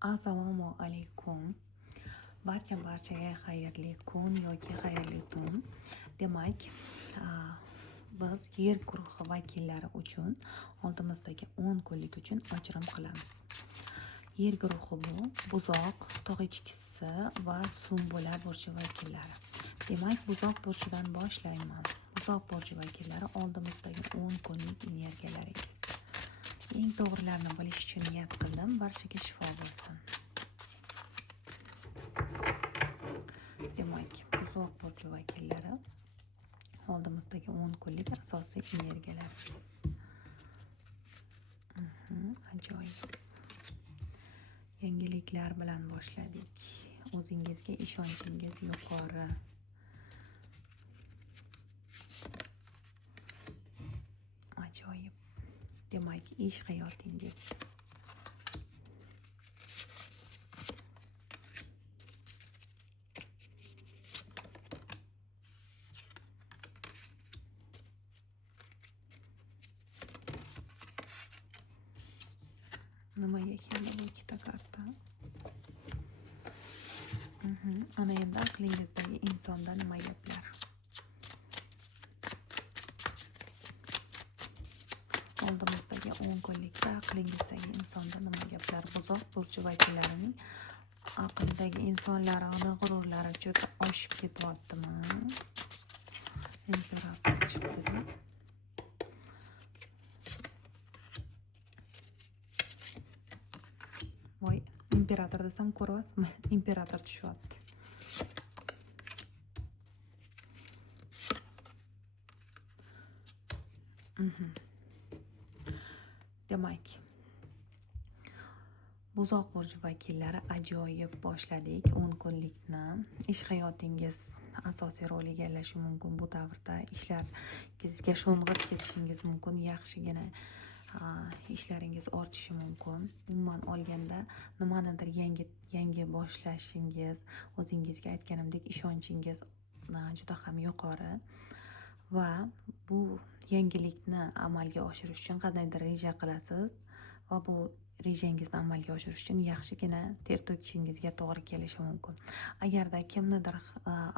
Assalomu alaykum. Barchaga xayrli kun yoki xayrli tun. Demak, biz yer guruhi vakillari uchun oldimizdagi 10 kunlik uchun ajrim qilamiz. Yer guruhi bu buzoq, tog' ichkisi va sumbular burchi vakillari. Demak, buzoq burchidan boshlayman. Buzoq burchi vakillari oldimizdagi 10 kunlik energiyalaringiz. Eng to'g'rilarini bilish uchun niyat qildim. Barchaga shifo bo'lsin. Demak, buzoq burchi vakillari oldimizdagi 10 kunlik asosiy energiyalarimiz. Ajoyib. Yangiliklar bilan boshladik. O'zingizga ishonchingiz yuqori. Ajoyib. Demak, ish hayotingiz. Nimaga keldi bu ikkita karta? Ana endi aqlingizdagi insonda nima gaplar? Oldimizdagi 10 kunlikda aqlingizdagi insonda nima gaplar? Buzoq burchi vakillarining aqldagi insonlarini g'ururlari juda oshib ketyaptimi? Imperator chiqdi. Voy, imperator desam ko'ryapsizmi? Imperator tushyapti. Demak, buzoq burchi vakillari ajoyib boshladik 10 kunlikni. Ish hayotingiz asosiy rol egallashi mumkin. Bu davrda ishlaringizga sho'ng'ib ketishingiz mumkin. Yaxshigina ishlaringiz ortishi mumkin. Umuman olganda nimanidir yangi boshlashingiz, o'zingizga aytganimdek ishonchingiz juda ham yuqori va bu yangilikni amalga oshirish uchun qandaydir reja qilasiz va bu rejangizni amalga oshirish uchun yaxshigina ter to'kishingizga to'g'ri kelishi mumkin. Agarda kimnidir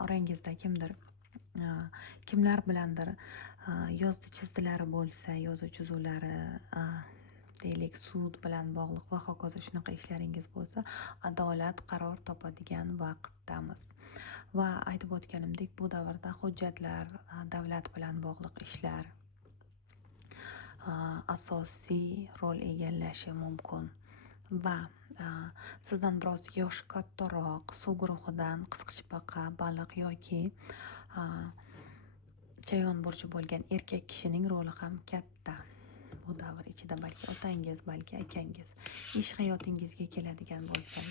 orangizda kimlar bilandir yozdi chizdilari bo'lsa, yozuv chizuvlari, deylik sud bilan bog'liq va hokazo shunaqa ishlaringiz bo'lsa, adolat qaror topadigan vaqtdamiz. Va aytib o'tganimdek, bu davrda hujjatlar, davlat bilan bog'liq ishlar asosiy rol egallashi mumkin va sizdan biroz yoshi kattaroq suv guruhidan qisqichbaqa, baliq yoki chayon burchi bo'lgan erkak kishining roli ham katta. Bu davr ichida balki otangiz, balki akangiz. Ish hayotingizga keladigan bo'lsak,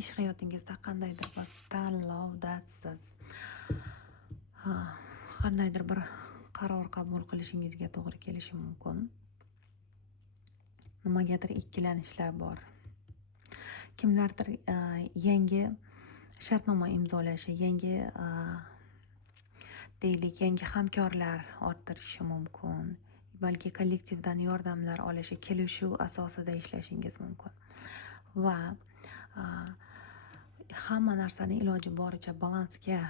ish hayotingizda qandaydir bir tanlovdasiz. Qandaydir bir qaror qabul qilishingizga to'g'ri kelishi mumkin. Nimagadir ikkilanishlar bor. Kimlardir yangi shartnoma imzolashi, yangi hamkorlar orttirishi mumkin. Balki kollektivdan yordamlar olishi, kelishuv asosida ishlashingiz mumkin. Va hamma narsani iloji boricha balansga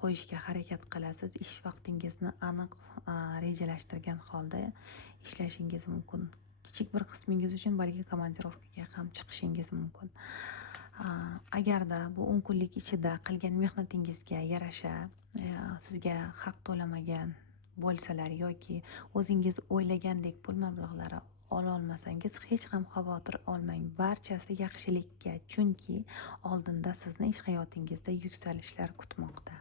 qo'yishga harakat qilasiz. Ish vaqtingizni aniq rejalashtirgan holda ishlashingiz mumkin. Kichik bir qismingiz uchun balki komandirovkaga ham chiqishingiz mumkin. Agarda bu 10 kunlik ichida qilgan mehnatingizga yarasha sizga haq to'lamagan bo'lsalar yoki o'zingiz o'ylagandek pul mablag'lari ololmasangiz, hech ham xavotir olmang. Barchasi yaxshilikka, chunki oldinda sizni ish hayotingizda yuksalishlar kutmoqda.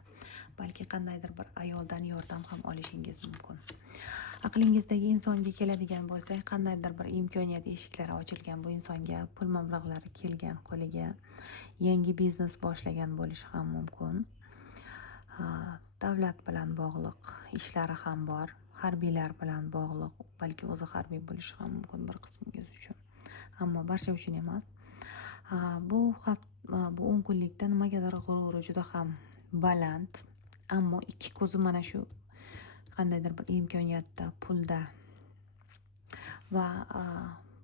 Balki qandaydir bir ayoldan yordam ham olishingiz mumkin. Aqlingizdagi insonga keladigan bo'lsak, qandaydir bir imkoniyat eshiklari ochilgan, bu insonga pul mablag'lari kelgan qo'liga, yangi biznes boshlagan bo'lishi ham mumkin. Davlat bilan bog'liq ishlari ham bor, harbiylar bilan bog'liq, balki o'zi harbiy bo'lishi ham mumkin bir qismingiz uchun, ammo barcha uchun emas. Bu 10 kunlikda nimagadir g'ururi juda ham baland, ammo ikki ko'zi mana shu qandaydir bir imkoniyatda, pulda va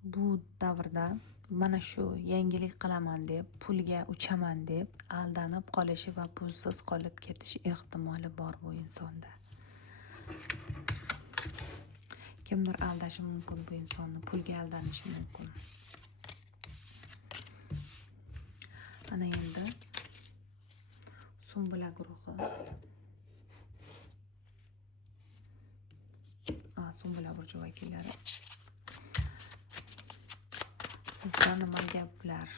bu davrda mana shu yangilik qilaman deb, pulga uchaman deb aldanib qolishi va pulsiz qolib ketish ehtimoli bor bu insonda. Kimdir aldashi mumkin bu insonni, pulga aldanishi mumkin. Ana endi Sumbula guruhi. Sumbula burchi vakillari. Sizda nima gaplar?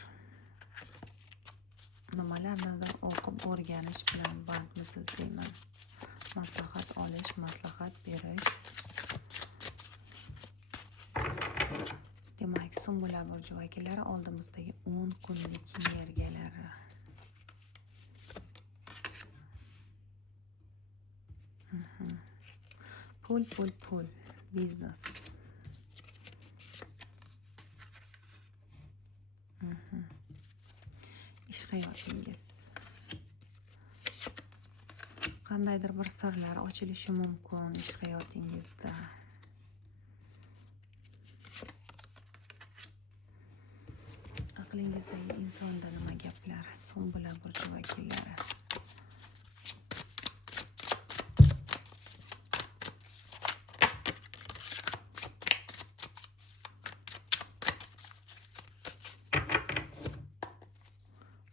Nimalarnidir o'qib o'rganish bilan bandmisiz deyman. Maslahat olish, maslahat berish. Demak, Sumbula burchi vakillari oldimizdagi 10 kunlik energiyalari. Pul, biznes. Ish hayotingiz. Qandaydir bir sirlar ochilishi mumkin ish hayotingizda. Aqlingizdagi insonda nima gaplar? Sumbula burchi vakillari.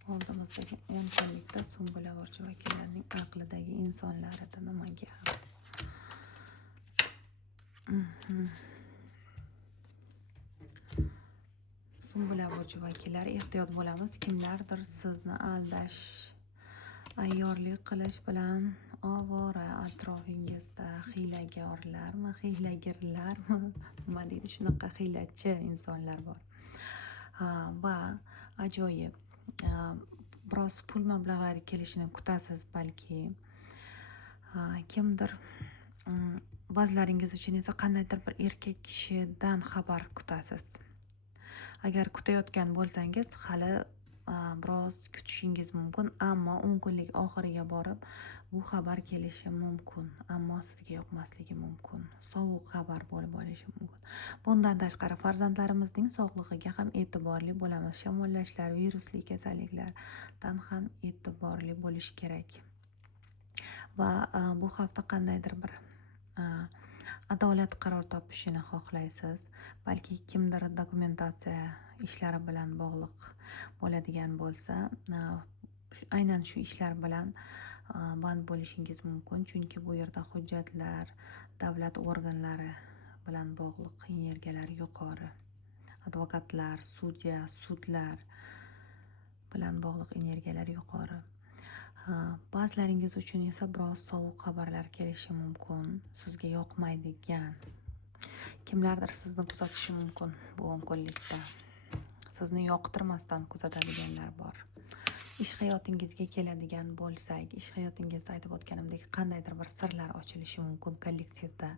Oldimizdagi 10 kunlikda Sumbula burchi vakillarining aqlidagi insonlarida nima gap? Sumbula burchi vakillari, ehtiyot bo'lamiz. Kimlardir sizni aldash, ayyorlik qilish bilan ovora atrofingizda hiylagarlarmi, hiylagirlarmi, nima deydi, shunaqa hiylachi insonlar bor. Va ajoyib biroz pul mablag'lari kelishini kutasiz balki. Kimdir ba'zilaringiz uchun esa qandaydir bir erkak kishidan xabar kutasiz. Agar kutayotgan bo'lsangiz, hali biroz kutishingiz mumkin, ammo 10 kunlik oxiriga borib bu xabar kelishi mumkin, ammo sizga yoqmasligi mumkin. Sovuq xabar bo'lib olishi mumkin. Bundan tashqari farzandlarimizning sog'lig'iga ham e'tiborli bo'lamiz. Shamollashlar, virusli kasalliklardan ham e'tiborli bo'lish kerak. Va bu hafta qandaydir bir adolat qaror topishini xohlaysiz. Balki kimdir dokumentatsiya ishlari bilan bog'liq bo'ladigan bo'lsa, aynan shu ishlar bilan band bo'lishingiz mumkin. Chunki bu yerda hujjatlar, davlat organlari bilan bog'liq energiyalar yuqori. Advokatlar, sudya, sudlar bilan bog'liq energiyalar yuqori. Ba'zilaringiz uchun esa biroz sovuq xabarlar kelishi mumkin. Sizga yoqmaydigan kimlardir sizni kuzatishi mumkin bu 10 kunlikda. Sizni yoqtirmasdan kuzatadiganlar bor. Ish hayotingizga keladigan bo'lsak, ish hayotingizda aytib o'tganimdek qandaydir bir sirlar ochilishi mumkin kollektivda.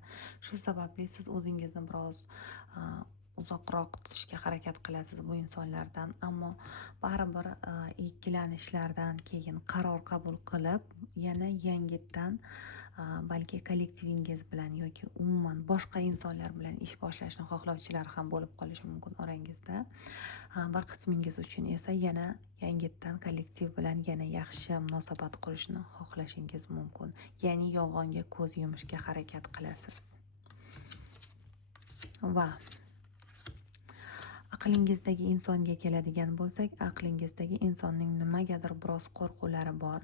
Shu sababli siz o'zingizni biroz uzoqroq tutishga harakat qilasiz bu insonlardan, ammo baribir ikkilanishlardan keyin qaror qabul qilib, yana yangitdan balki kollektivingiz bilan yoki umuman boshqa insonlar bilan ish boshlashni xohlovchilar ham bo'lib qolishi mumkin orangizda. Bir qismingiz uchun esa yana yangitdan kollektiv bilan yana yaxshi munosabat qurishni xohlashingiz mumkin. Ya'ni yolg'onga ko'z yumishga harakat qilasiz. Va aqlingizdagi insonga keladigan bo'lsak, aqlingizdagi insonning nimagadir biroz qo'rquvlari bor.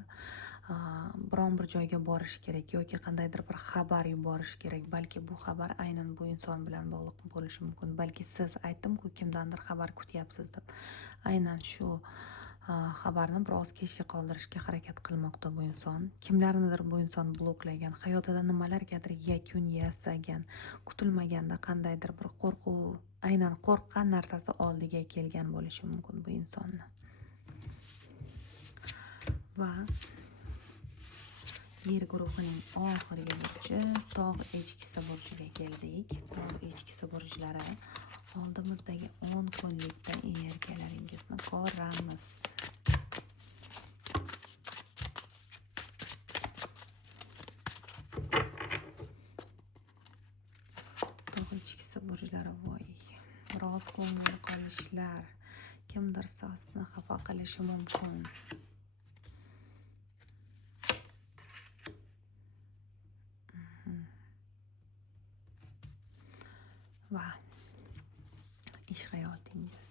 Biron bir joyga borish kerak yoki qandaydir bir xabar yuborish kerak. Balki bu xabar aynan bu inson bilan bog'liq bo'lishi mumkin. Balki siz aytdim-ku, kimdandir xabar kutyapsiz deb. Aynan shu xabarni biroz kechga qoldirishga harakat qilmoqda bu inson. Kimlarnidir bu inson bloklagan, hayotida nimalargadir yakun yasagan, kutilmaganda qandaydir bir qo'rquv, aynan qo'rqqan narsasi oldiga kelgan bo'lishi mumkin bu insonni. Va yer guruhining oxirgi burchi tog' echkisi burchiga keldik. Tog' echkisi burchlari, oldimizdagi 10 kunlikda energiyalaringizni ko'ramiz. Tog' echkisi burchlari, voy, biroz ko'ngil qolishlar, kimdir sizni xafa qilishi mumkin. Va ish hayotingiz.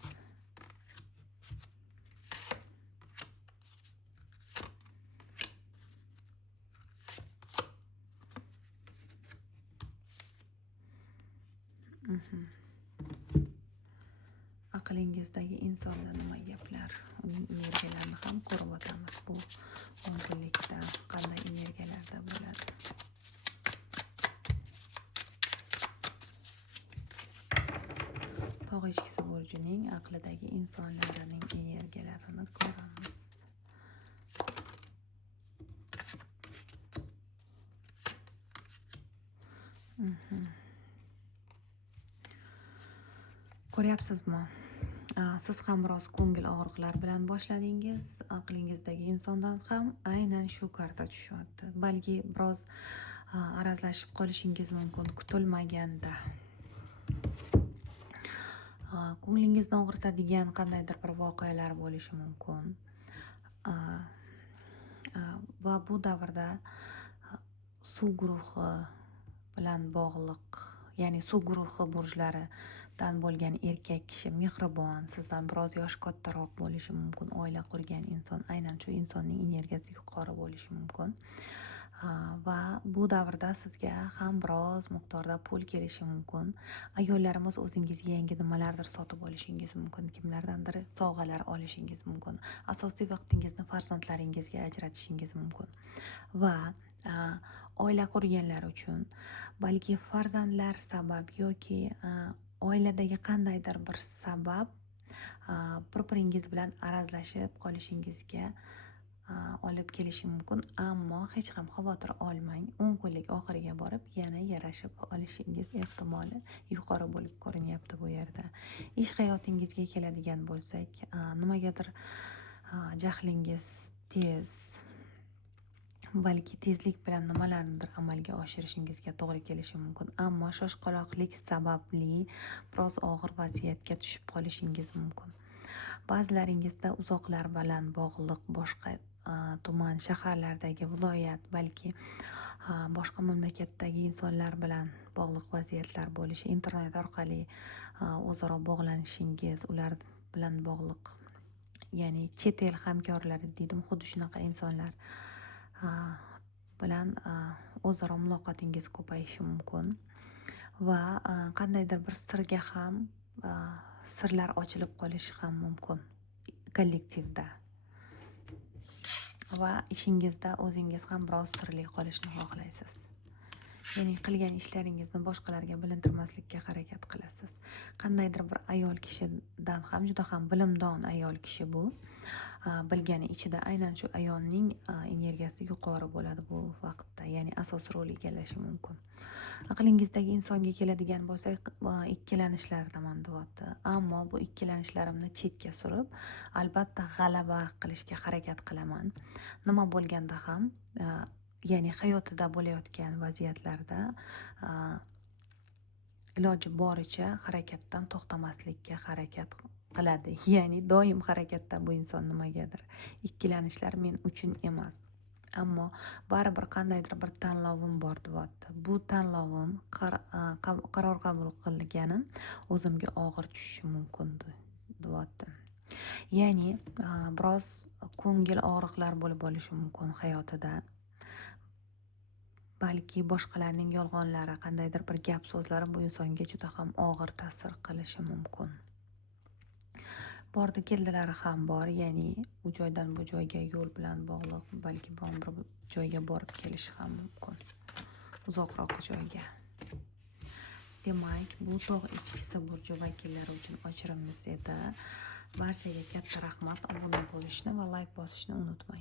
Aqlingizdagi insonda nima gaplar? Uning energiyalarini ham ko'rib o'tamiz. Bu 10 kunlikda qanday energiyalarda bo'ladi? Tog' echkisi burjining aqlidagi insonlarining energiyalarini ko'ramiz. Ko'ryapsizmi? Siz ham biroz ko'ngil og'riqlar bilan boshladingiz. Aqlingizdagi insondan ham aynan shu karta tushyapti. Balki biroz arazlashib qolishingiz mumkin kutilmaganda. Ko'nglingizni og'ritadigan qandaydir bir voqealar bo'lishi mumkin. Va bu davrda suv guruhi bilan bog'liq, ya'ni suv guruhi burjlaridan bo'lgan erkak kishi mehribon, sizdan biroz yoshi kattaroq bo'lishi mumkin. Oila qurgan inson, aynan shu insonning energiyasi yuqori bo'lishi mumkin. Va bu davrda sizga ham biroz miqdorda pul kelishi mumkin. Ayollarimiz o'zingizga yangi nimalardir sotib olishingiz mumkin. Kimlardandir sovg'alar olishingiz mumkin. Asosiy vaqtingizni farzandlaringizga ajratishingiz mumkin. Va oila qurganlar uchun balki farzandlar sabab yoki oiladagi qandaydir bir sabab bir-biringiz bilan arazlashib qolishingizga olib kelishi mumkin. Ammo hech ham xavotir olmang. 10 kunlik oxiriga borib yana yarashib olishingiz ehtimoli yuqori bo'lib ko'rinyapti bu yerda. Ish hayotingizga keladigan bo'lsak, nimagadir jahlingiz tez, balki tezlik bilan nimalarnidir amalga oshirishingizga to'g'ri kelishi mumkin. Ammo shoshqaloqlik sababli biroz og'ir vaziyatga tushib qolishingiz mumkin. Ba'zilaringizda uzoqlar bilan bog'liq boshqa tuman, shaharlardagi viloyat, balki boshqa mamlakatdagi insonlar bilan bog'liq vaziyatlar bo'lishi, internet orqali o'zaro bog'lanishingiz, ular bilan bog'liq, ya'ni chet el hamkorlari deydim, xuddi shunaqa insonlar bilan o'zaro muloqotingiz ko'payishi mumkin. Va qandaydir bir sirga ham sirlar ochilib qolishi ham mumkin kollektivda. Va ishingizda o'zingiz ham biroz sirli qolishni xohlaysiz. Ya'ni qilgan ishlaringizni boshqalarga bilintirmaslikka harakat qilasiz. Qandaydir bir ayol kishidan ham juda ham bilimdon ayol kishi bu. Bilgani ichida aynan shu ayolning energiyasi yuqori bo'ladi bu vaqtda, ya'ni asos rol egallashi mumkin. Aqlingizdagi insonga keladigan bo'lsak, ikkilanishlardaman deyapti. Ammo bu ikkilanishlarimni chetga surib, albatta g'alaba qilishga harakat qilaman. Nima bo'lganda ham, ya'ni hayotida bo'layotgan vaziyatlarda iloji boricha harakatdan to'xtamaslikka harakat qiladi. Ya'ni doim harakatda bu inson nimagadir. Ikkilanishlar men uchun emas. Ammo baribir qandaydir bir tanlovim bor deyapti. Bu tanlovim, qaror qabul qilganim o'zimga og'ir tushishi mumkin deyapti. Ya'ni biroz ko'ngil og'riqlar bo'lib olishi mumkin hayotida. Balki boshqalarning yolg'onlari, qandaydir bir gap so'zlari bu insonga juda ham og'ir ta'sir qilishi mumkin. Bordi keldilari ham bor, ya'ni u joydan bu joyga yo'l bilan bog'liq, balki biron bir joyga borib kelishi ham mumkin, uzoqroq joyga. Demak, bu tog' echkisi burji vakillari uchun ochirimiz edi. Barchaga katta rahmat. Obuna bo'lishni va like bosishni unutmang.